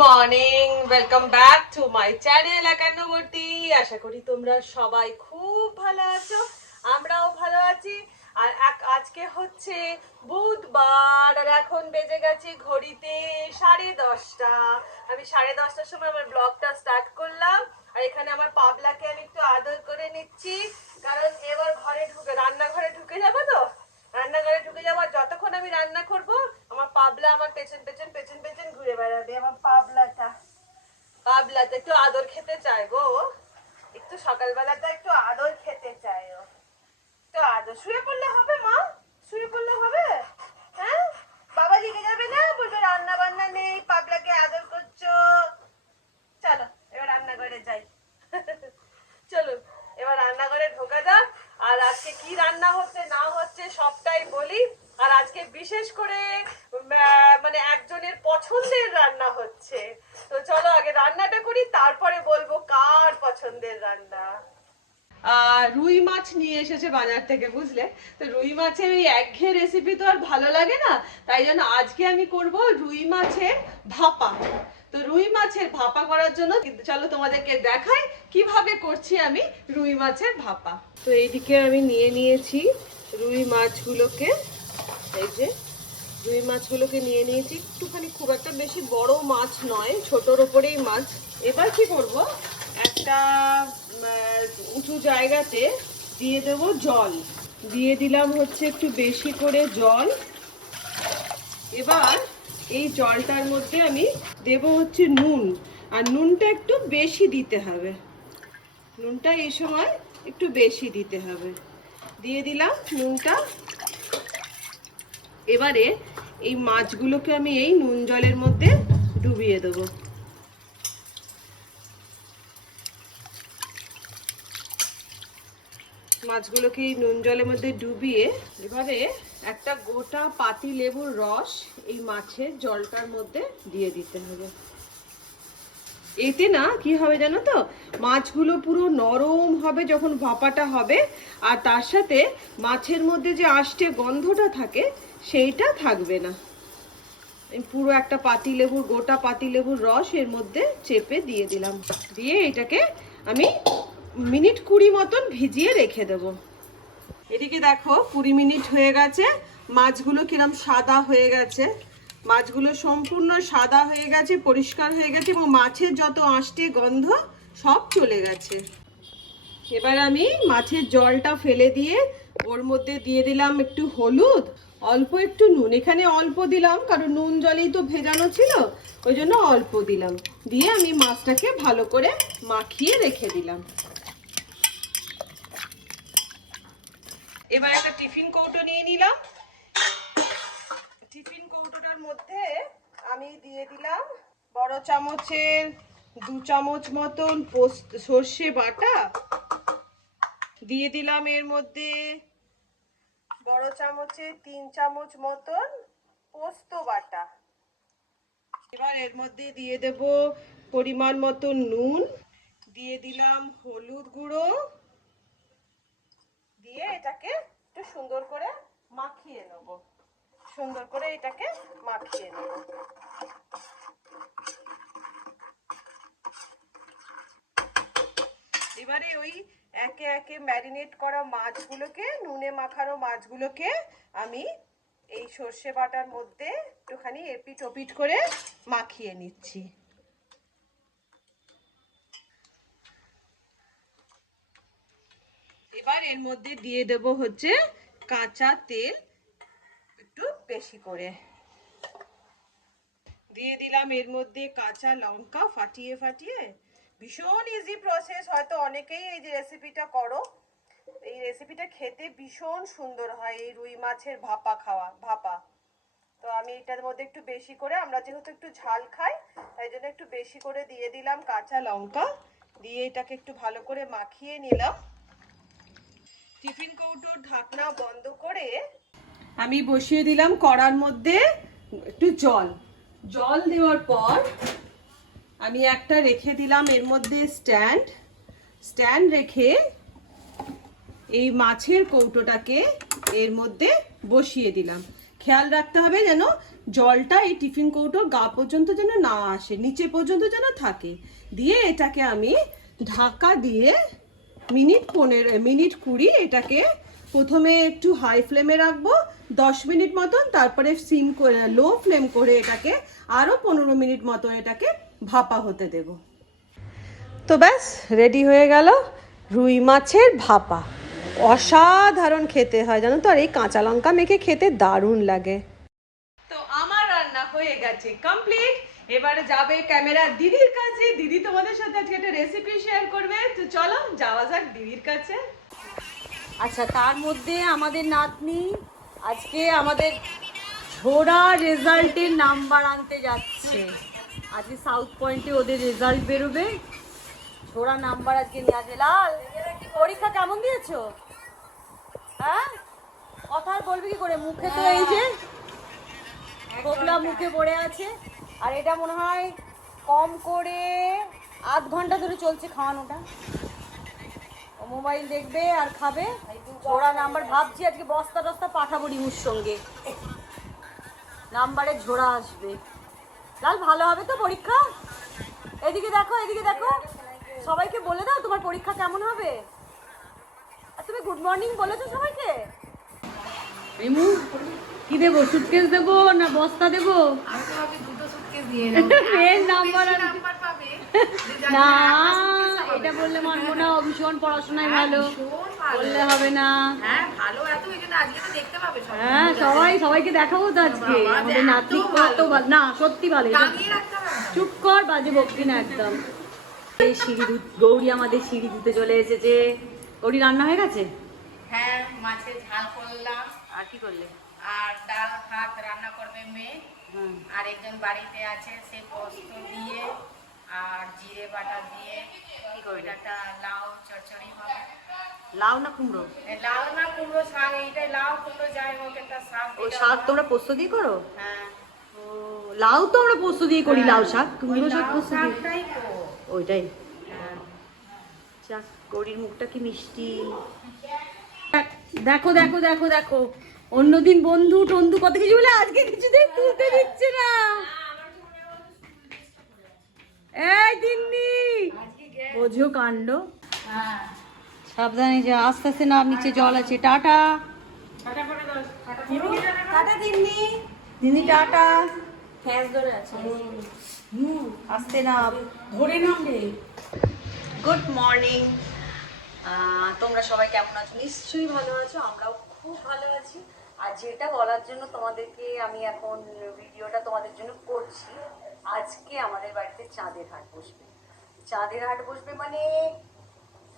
Morning, welcome back to my channel একান্নবর্তী। আশা করি তোমরা সবাই খুব ভালো আছো, আমরাও ভালো আছি। আর আজকে হচ্ছে বুধবার, আর এখন বেজে গেছে ঘড়িতে 10:30। আমি 10:30টার সময় আমার ব্লগটা স্টার্ট করলাম। আর এখানে আমার পাবলাকে আমি একটু আদর করে নিচ্ছি, কারণ এবার রান্নাঘরে ঢুকে যাবো তো। রান্নাঘরে ঢুকে যাবো, যতক্ষণ আমি রান্না করব আমার পাবলা আমার পেছন পেছন পেছন পেছন ঘুরে বেড়াবে। আমার পাবলাটা একটু আদর খেতে চায় গো, একটু সকালবেলাটা একটু আদর খেতে চায় ও। তো আদর শুয়ে পড়লে হবে মা, শুয়ে পড়লে হবে। হ্যাঁ, বাবা রেগে যাবে না, বলবে রান্না বান্না নেই, পাবলাকে আদর করছো। চলো এবার রান্নাঘরে যাই। চলো এবার রান্নাঘরে ঢোকা যাক। আর আজকে কি রান্না হচ্ছে না হচ্ছে সবটাই বলি। আর আজকে বিশেষ করে মানে একজনের পছন্দের রান্না হচ্ছে। তো চলো আগে রান্নাটা করি, তারপরে বলবো কার পছন্দের রান্না। রুই মাছ নিয়ে এসেছে বাজার থেকে, বুঝলে। তো রুই মাছের ওই একঘেয়ে রেসিপি তো আর ভালো লাগে না, তাই জন্য আজকে আমি করব রুই মাছের ভাপা। তো রুই মাছের ভাপা করার জন্য চলো তোমাদেরকে দেখাই কিভাবে করছি আমি রুই মাছের ভাপা। তো এইদিকে আমি নিয়ে নিয়েছি রুই মাছগুলোকে। এই যে রুই মাছগুলোকে নিয়ে নিয়েছি, একটুখানি, খুব একটা বেশি বড় মাছ নয়, ছোটর ওপরেই মাছ। এবার কি করব, একটা উঁচু জায়গাতে দিয়ে দেব জল। দিয়ে দিলাম হচ্ছে একটু বেশি করে জল। এবার এই জলটার মধ্যে আমি দেব হচ্ছে নুন, আর নুনটা একটু বেশি দিতে হবে। নুনটা এই সময় একটু বেশি দিতে হবে। দিয়ে দিলাম নুনটা। এবারে এই মাছগুলোকে আমি এই নুন জলের মধ্যে ডুবিয়ে দেব। মাছগুলোকে এই নুন জলের মধ্যে ডুবিয়ে এবারে একটা গোটা পাতি লেবুর রস এই মাছের জলটার মধ্যে দিয়ে দিতে হবে। এতে না কি হবে জানো তো, মাছগুলো পুরো নরম হবে যখন ভাপাটা হবে, আর তার সাথে মাছের মধ্যে যে আষ্টে গন্ধটা থাকে সেইটা থাকবে না। পুরো একটা গোটা পাতি লেবুর রস এর মধ্যে চেপে দিয়ে দিলাম। দিয়ে এটাকে আমি মিনিট 20 মতন ভিজিয়ে রেখে দেব। এদিকে দেখো 20 মিনিট হয়ে গেছে, মাছগুলো কিরম সাদা হয়ে গেছে। মাছগুলো সম্পূর্ণ সাদা হয়ে গেছে, পরিষ্কার হয়ে গেছে, এবং মাছের যত আষ্টে গন্ধ সব চলে গেছে। এবার আমি মাছের জলটা ফেলে দিয়ে ওর মধ্যে দিয়ে দিলাম একটু হলুদ, অল্প একটু নুন। এখানে অল্প দিলাম কারণ নুন জলেই তো ভেজানো ছিল, ওই জন্য অল্প দিলাম। দিয়ে আমি মাছটাকে ভালো করে মাখিয়ে রেখে দিলাম। এবার একটা টিফিন কৌটো নিয়ে নিলাম। টিফিন কৌটোটার মধ্যে আমি দিয়ে দিলাম বড় চামচের 2 চামচ মতন সর্ষে বাটা। দিয়ে দিলাম এর মধ্যে বড় চামচে 3 চামচ মতন পোস্ত বাটা। এবার এর মধ্যে দিয়ে দেব পরিমাণ মতো নুন, দিয়ে দিলাম হলুদ গুঁড়ো, দিয়ে এটাকে একটু সুন্দর করে মাখিয়ে নেব। সুন্দর করে এটাকে মাখিয়ে নেব। এবারে ওই একে একে ম্যারিনেট করা মাছগুলোকে, নুনে মাখানো মাছগুলোকে আমি এই সর্ষে বাটার মধ্যে একটুখানি এপিট ওপিট করে মাখিয়ে নিচ্ছি। এবার এর মধ্যে দিয়ে দেব হচ্ছে কাঁচা তেল একটু বেশি করে। দিয়ে দিলাম এর মধ্যে কাঁচা লঙ্কা ফাটিয়ে ফাটিয়ে। ভীষণ ইজি প্রসেস, হয়তো অনেকেই এই যে রেসিপিটা করো। এই রেসিপিটা খেতে ভীষণ সুন্দর হয়, এই রুই মাছের ভাপা। তো আমি এটার মধ্যে একটু বেশি করে, আমরা যেহেতু একটু ঝাল খাই তাই জন্য একটু বেশি করে দিয়ে দিলাম কাঁচা লঙ্কা। দিয়ে এটাকে একটু ভালো করে মাখিয়ে নিলাম। টিফিন কৌটোর ঢাকনা বন্ধ করে আমি বসিয়ে দিলাম কড়ার মধ্যে একটু জল দেওয়ার পর আমি একটা রেখে দিলাম এর মধ্যে স্ট্যান্ড রেখে এই মাছের কৌটোটাকে এর মধ্যে বসিয়ে দিলাম। খেয়াল রাখতে হবে যেন জলটা এই টিফিন কৌটোর গা পর্যন্ত যেন না আসে, নিচে পর্যন্ত যেন থাকে। দিয়ে এটাকে আমি ঢাকা দিয়ে মিনিট 20 এটাকে প্রথমে একটু হাই ফ্লেমে রাখবো 10 মিনিট মতন, তারপরে সিম করে লো ফ্লেম করে এটাকে আরও 15 মিনিট মতন এটাকে ভাপা হতে দেব। তো ব্যাস রেডি হয়ে গেল রুই মাছের ভাপা। অসাধারণ খেতে হয় জানো তো, আর এই কাঁচা লঙ্কা মেখে খেতে দারুণ লাগে। তো আমার রান্না হয়ে গেছে কমপ্লিট। এবারে যাবে ক্যামেরা দিদির কাছে, দিদি তোমাদের সাথে আজকে একটা রেসিপি শেয়ার করবে। তো চলো যাওয়া যাক দিদির কাছে। আচ্ছা, তার মধ্যে আমাদের নাতনি আজকে আমাদের ঝোড়া রেজাল্টের নাম্বার আনতে যাচ্ছে। আজকে সাউথ পয়েন্টে ওদের রেজাল্ট বেরোবে, ঝোড়া নাম্বার আজকে নিয়ে আসে। লাল, পরীক্ষা কেমন দিয়েছো? হ্যাঁ, কথা আর বলবি কি করে, মুখে তো এই যে গোবলা মুখে পড়ে আছে। আর এটা মনে হয় কম করে আধ ঘন্টা ধরে চলছে খাওয়ানোটা। ও মোবাইল দেখবে আর খাবে। ঝোড়া নাম্বার ভাবছি আজকে বস্তা টস্তা পাঠাবো রিমুর সঙ্গে, নাম্বারে ঝোড়া আসবে। লাল, ভালো হবে তো পরীক্ষা? এদিকে দেখো, এদিকে দেখো, সবাইকে বলে দাও তোমার পরীক্ষা কেমন হবে। আর তুমি গুড মর্নিং বলেছো সবাইকে? রিমু, কি দেবো, সুটকেস দেবো না বস্তা দেবো? আমি তো ভাবি দুটো সুটকেস দিয়ে নেব। এর নাম্বার নাম্বার পাবে না, এটা বললে মানবো না। ভীষণ পড়াশোনায় ভালো, বললে হবে না। হ্যাঁ ভালো, এত এই জন্য আজকে তো দেখতে পাবে সব। হ্যাঁ, সবাইকে দেখাবো তো আজকে। আমাদের নাতি কত ভালো না, সত্যি ভালো। টাঙিয়ে রাখতে হবে না। চুপ কর, বাজে বকবি না একদম। এই গৌরী আমাদের সিঁড়ি ধুতে চলে এসেছে। গৌরী, রান্না হয়ে গেছে? হ্যাঁ, মাছের ঝাল করলাম। আর কি করলে? আর ডাল ভাত রান্না করবে মেয়ে। আর একজন বাড়িতে আছে, সে পোস্ত দিয়ে আর জিরে বাটা দিয়ে কি করবে, একটা লাউ চচ্চড়ি হবে। লাউ না কুমড়ো? লাউ না কুমড়ো শাক, এইটাই লাউ কুমড়ো যাই হোক একটা শাক। ওই শাক তোমরা পোস্ত দিয়ে করো? হ্যাঁ, ও, লাউ তো আমরা পোস্ত দিয়ে করি। লাউ শাক, কুমড়ো শাক পোস্ত দিয়ে, শাকটাই তো। ওইটাই। যাক, গৌরীর মুখটা কি মিষ্টি। দেখো দেখো দেখো দেখো, অন্যদিন বন্ধু টন্ধু কত কিছু বলে, আজকে কিছুতেই তুলতে দিচ্ছে না। এই দিন্নি, বোঝো কাণ্ড। সাবধানে যা, আস্তে আস্তে নাম, নিচে জল আছে। টাটা টাটা দিন্নি, দিন্নি টাটা। ফ্যাস ধরে আছে, আস্তে নাম, ধরে নাম রে। Good morning. তোমরা সবাই কেমন আছো? নিশ্চয়ই ভালো আছো, আমরাও খুব ভালো আছি। আর যেটা বলার জন্য তোমাদেরকে আমি এখন ভিডিওটা তোমাদের জন্য করছি, আজকে আমাদের বাড়িতে চাঁদের হাট বসবে। চাঁদের হাট বসবে মানে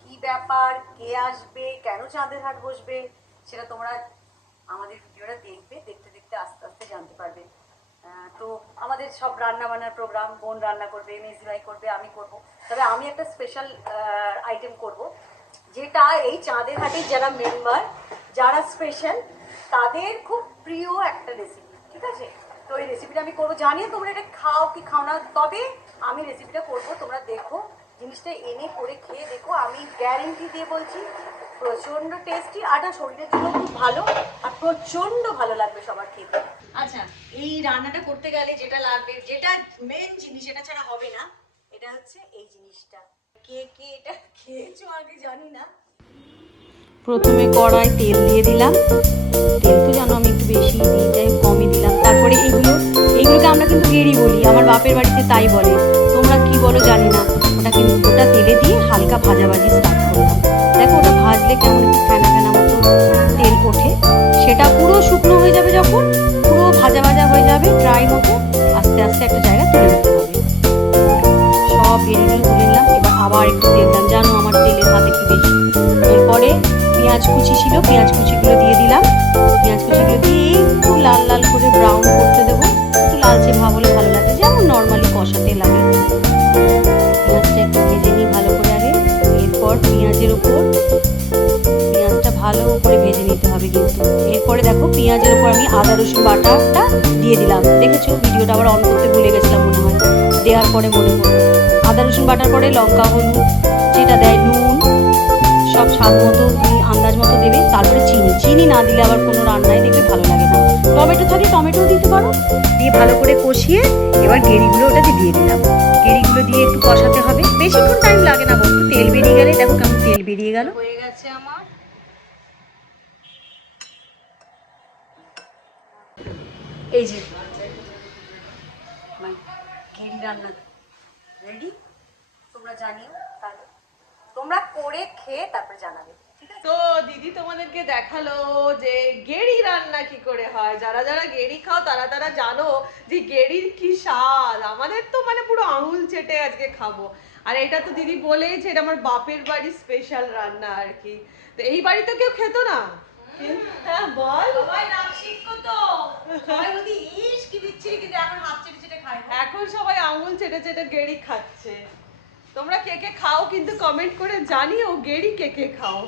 কি ব্যাপার, কে আসবে, কেন চাঁদের হাট বসবে, সেটা তোমরা আমাদের ভিডিওটা দেখবে, দেখতে দেখতে আস্তে আস্তে জানতে পারবে। তো আমাদের সব রান্না বান্নার প্রোগ্রাম, বোন রান্না করবে, মেজি ভাই করবে, আমি করব। তবে আমি একটা স্পেশাল আইটেম করব, যেটা এই চাঁদের হাটের যারা মেম্বার, যারা স্পেশাল, তাদের খুব প্রিয় একটা রেসিপি। ঠিক আছে, তো এই রেসিপিটা আমি করবো। জানিয়ে তোমরা এটা খাও কি খাও না, তবে আমি রেসিপিটা করবো, তোমরা দেখো, জিনিসটা এনে করে খেয়ে দেখো। আমি গ্যারেন্টি দিয়ে বলছি, প্রচণ্ড টেস্টি, আর এটা শরীরের জন্য খুব ভালো, আর প্রচণ্ড ভালো লাগবে সবার খেতে। আচ্ছা, এই রান্নাটা করতে গেলে যেটা লাগবে, যেটা মেন জিনিস, এটা ছাড়া হবে না, এটা হচ্ছে এই জিনিসটা। কে কে এটা খেয়েছো আগে জানি না। প্রথমে কড়াই তেল দিয়ে দিলাম। তেল তো জানো আমি একটু বেশি দিই, যাই কমই দিলাম। তারপরে এইগুলোকে আমরা কিন্তু গেড়ি বলি, আমার বাপের বাড়িতে তাই বলে, তোমরা কি বলো জানি না। ওটা তেলে দিয়ে হালকা ভাজাভাজি স্টার্ট করলাম। দেখো, ওটা ভাজলে কেমন একটু ফেনা ফেনা মতো তেল ওঠে, সেটা পুরো শুকনো হয়ে যাবে। যখন পুরো ভাজা ভাজা হয়ে যাবে, ড্রাই মতো, আস্তে আস্তে একটা জায়গা তুলে নিতে হবে। সব গেড়িগুলো তুলে নিলাম। এবার আবার একটু তেল দিলাম, জানো আমার তেলের হাত একটু বেশি। এরপরে পেঁয়াজ কুচি ছিল, পেঁয়াজ কুচিগুলো দিয়ে দিলাম। পেঁয়াজ কুচিগুলো দিয়ে একটু লাল লাল করে ব্রাউন করতে দেবো, একটু লালচে ভাব হলে ভালো লাগে, যেমন নর্মালি কষাতে লাগে। পেঁয়াজটা একটু ভেজে নিই ভালো করে আগে। এরপর পেঁয়াজের ওপর, পেঁয়াজটা ভালো করে ভেজে নিতে হবে কিন্তু। এরপরে দেখো, পেঁয়াজের ওপর আমি আদা রসুন বাটাটা দিয়ে দিলাম। দেখেছো, ভিডিওটা আবার অন করতে ভুলে গেছিলাম মনে হয়, দেওয়ার পরে মনে পড়লো। আদা রসুন বাটার পরে লঙ্কা হলুদ যেটা দেয়, নুন, সব স্বাদ মতো আন্দাজ মতো দেবে, তারপরে চিনি। চিনি না দিলে আবার কোনো রান্নায় দেখবে ভালো লাগে না। টমেটো থাকলে টমেটোও দিতে পারো। দিয়ে ভালো করে কষিয়ে এবার গেঁড়িগুলো ওটাতে দিয়ে দিলাম। গেঁড়িগুলো দিয়ে একটু কষাতে হবে, বেশিক্ষণ টাইম লাগে না বন্ধু। তেল বেরিয়ে গেলে দেখো কেমন তেল বেরিয়ে গেল। হয়ে গেছে আমার। এই যে গেঁড়ি রান্না রেডি। তোমরা জানিও, তাহলে তোমরা করে খেয়ে তারপরে জানাবে। তো দিদি তোমাদেরকে দেখালো যে গেঁড়ি রান্না কি করে হয়। যারা যারা গেঁড়ি খাও তারা তারা জানো যে গেঁড়ির কি স্বাদ। আমাদের তো মানে পুরো আঙুল চেটে আজকে খাবো। আর এটা তো দিদি বলেইছে এটা আমার বাপের বাড়ির স্পেশাল রান্না আর কি। তো এই বাড়িতে কেউ খেত না। হ্যাঁ বল। সবাই নাম শিখো তো, সবাই বলি ইস কি বিচ্ছিরি, কিন্তু এখন হাত চেটে চেটে খায়। এখন সবাই আঙুল চেটে চেটে গেঁড়ি খাচ্ছে। তোমরা কে কে খাও কিন্তু কমেন্ট করে জানিও গেঁড়ি কে কে খাও।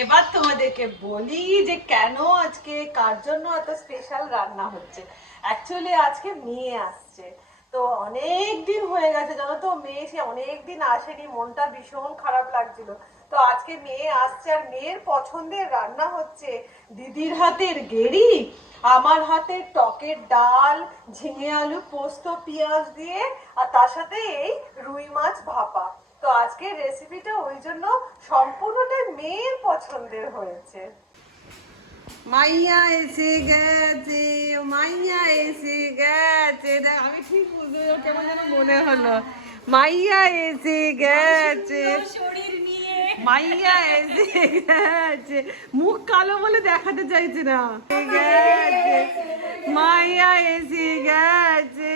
এবার তোমাদেরকে বলি যে কেন আজকে কার জন্য এত স্পেশাল রান্না হচ্ছে। অ্যাকচুয়ালি আজকে মেয়ে আসছে, তো অনেক দিন হয়ে গেছে জানো তো, মেয়ে সে অনেক দিন আসেনি, মনটা ভীষণ খারাপ লাগছিল। তো আজকে মেয়ে আসছে আর মেয়ের পছন্দের রান্না হচ্ছে দিদির হাতের গেঁড়ি, আমার হাতের টকের ডাল, ঝিঙে আলু পোস্ত পেঁয়াজ দিয়ে, আর তার সাথে এই রুই মাছ ভাপা। তো আজকের রেসিপিটা ওই জন্য সম্পূর্ণটাই মেয়ের পছন্দের হয়েছে। মাইয়া এসে গেছে, মাইয়া এসে গেছে। দেখ আমি ঠিক বুঝতে কেমন যেন মনে হলো মাইয়া এসে গেছে, মাইয়া এসে গেছে। মুখ কালো বলে দেখাতে চাইছে না। গেছে মাইয়া এসে গেছে।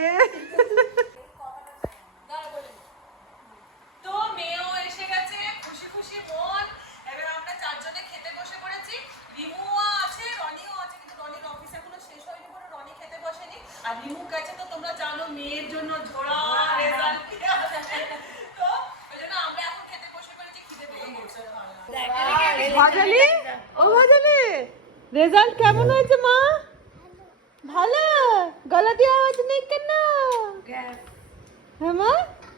তো মেয়েও এসে গেছে, খুশি খুশি মন। এবার আমরা চারজনে খেতে বসে পড়েছি। রিমুও আছে, রনিও আছে, কিন্তু রনির অফিস এখনো শেষ হয়নি বলে রনি খেতে বসেনি। আর রিমু গেছে তো তোমরা জানো মেয়ের জন্য ঝোড়া রেজাল্ট দিয়ে আসে। তো ওই জন্য আমরা এখন খেতে বসে পড়েছি, খিদে পেয়ে গেছে। ভাজালি, ও ভাজালি, রেজাল্ট কেমন হয়েছে মা? ভালো। গলা দিয়ে আওয়াজ নেই কেন? হ্যাঁ মা,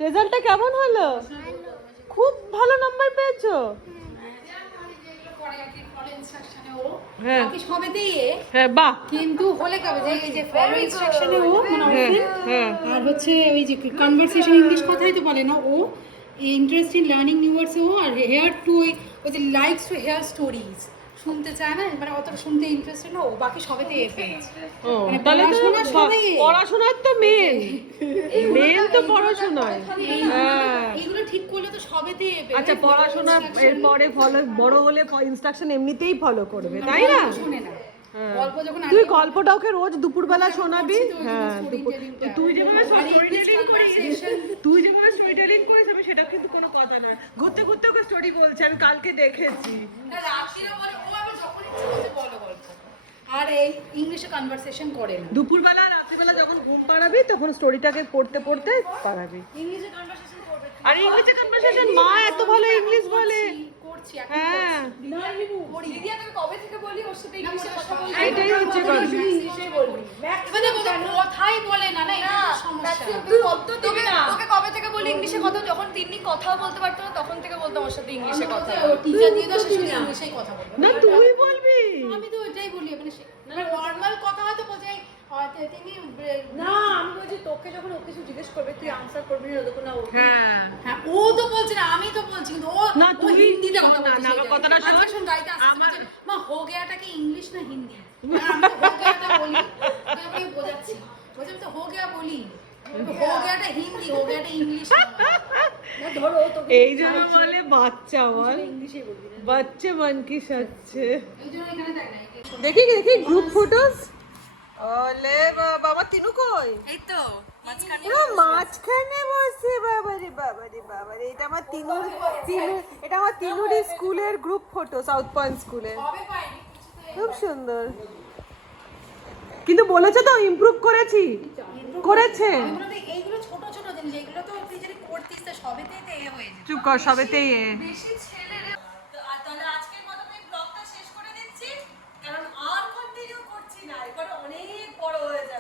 রেজাল্টটা কেমন হলো? খুব ভালো নাম্বার পেয়েছো? হ্যাঁ হ্যাঁ বাহ। কিন্তু হলে কবে যে এই যে ফলো ইনস্ট্রাকশনে ও মানে হ্যাঁ আর হচ্ছে ওই যে কনভারসেশন ইংলিশ কথাই তো বলে না ও, interest in learning new words ও, আর হেয়ার টু ওই যে লাইকস টু হেয়ার স্টোরিজ শুনতে চায় না, মানে অতটা শুনতে ইন্টারেস্টেড না ও, বাকি সবেতে এ পেয়েছে। ও মানে তাহলে তো পড়াশোনা সবই এ। পড়াশোনার তো মেন, মেন তো পড়াশোনায়। হ্যাঁ এইগুলো ঠিক করলে তো সবেতে এ পেয়ে। আচ্ছা, পড়াশোনা এরপরে ফলো, বড় হলে ইনস্ট্রাকশন এমনিতেই ফলো করবে, তাই না? শুনে না গল্প যখন তুই গল্পটা ওকে রোজ দুপুরবেলা শোনাবি। হ্যাঁ তুই যেভাবে স্টোরি টেলিং করিস আমি সেটা কিন্তু কোনো কথা না। ঘুরতে ঘুরতে ওকে স্টোরি বলছে, আমি কালকে দেখেছি। রাত্রিরে বলে ও আবার যখন ইচ্ছে হচ্ছে বলো গল্প, আর এই ইংলিশে কনভারসেশন করে না। দুপুরবেলা রাত্রিবেলা যখন ঘুম পাড়াবি তখন স্টোরিটাকে পড়তে পড়তে পাড়াবি। ইংলিশে কনভারসেশন করবে আর ইংলিশে কনভারসেশন, মা এত ভালো ইংলিশ বলে। করছি এখন হ্যাঁ দিদি আমি কবে থেকে বলি ওর সাথে ইংলিশে কথা বলতে, এটাই হচ্ছে কথা। ইংলিশেই বলবি মানে কথাই বলে না, না এটা সমস্যা। তোকে কবে থেকে বলি ইংলিশে কথা, যখন তিনি কথাও বলতে পারতো না তখন থেকে বলতো আমার সাথে ইংলিশে কথা, টিচার দিয়ে দাও শুধু ইংলিশেই কথা বলবে। না তুই বলবি। আমি তো এটাই বলি, মানে নরমাল কথা হয়তো বলছে তিনি না আমি বলছি তোকে যখন ও কিছু জিজ্ঞেস করবে তুই আনসার করবি না, যতক্ষণ না ও। হ্যাঁ হ্যাঁ ও তো বলছে না, আমি তো বলছি, কিন্তু ও না তুই হিন্দিতে কথা বলছে। না কথাটা শোন। আজকে শুন গাড়িতে আসছে মা হো গেয়াটা কি ইংলিশ না হিন্দি? আমি তো হো গেয়াটা বলি, আমি বোঝাচ্ছি, বলছি আমি তো হো গেয়া বলি, হো গেয়াটা হিন্দি, হো গেয়াটা ইংলিশ না। ধরো তোকে এই জন্য বলে বাচ্চা বল, ইংলিশে বলবি না। বাচ্চা মন কি সচ্ছে। এই জন্য এখানে দেখ না দেখি দেখি গ্রুপ ফটোস। ওলে বাবা, আমার তিনু কই? এই তো মাঝখানে পুরো মাঝখানে বসে। বাবারে বাবারে বাবারে, এটা আমার তিনুর এটা আমার তিনুর স্কুলের গ্রুপ ফটো, সাউথ পয়েন্ট স্কুলের। কবে পাইনি খুব সুন্দর, কিন্তু বলেছে তো ইমপ্রুভ করেছে। আমি বলতে এইগুলো ছোট ছোট জিনিস, এগুলো তো তুই যদি করতিস তো সবেতেই তো এ হয়ে যেত। চুপ কর, সবেতেই বেশি ছেলেরে তাহলে আজকের মতো আমি ব্লগটা শেষ করে দিচ্ছি, কারণ আর কন্টিনিউ করছি না, এবারে অনেক বড় হয়ে যাবে।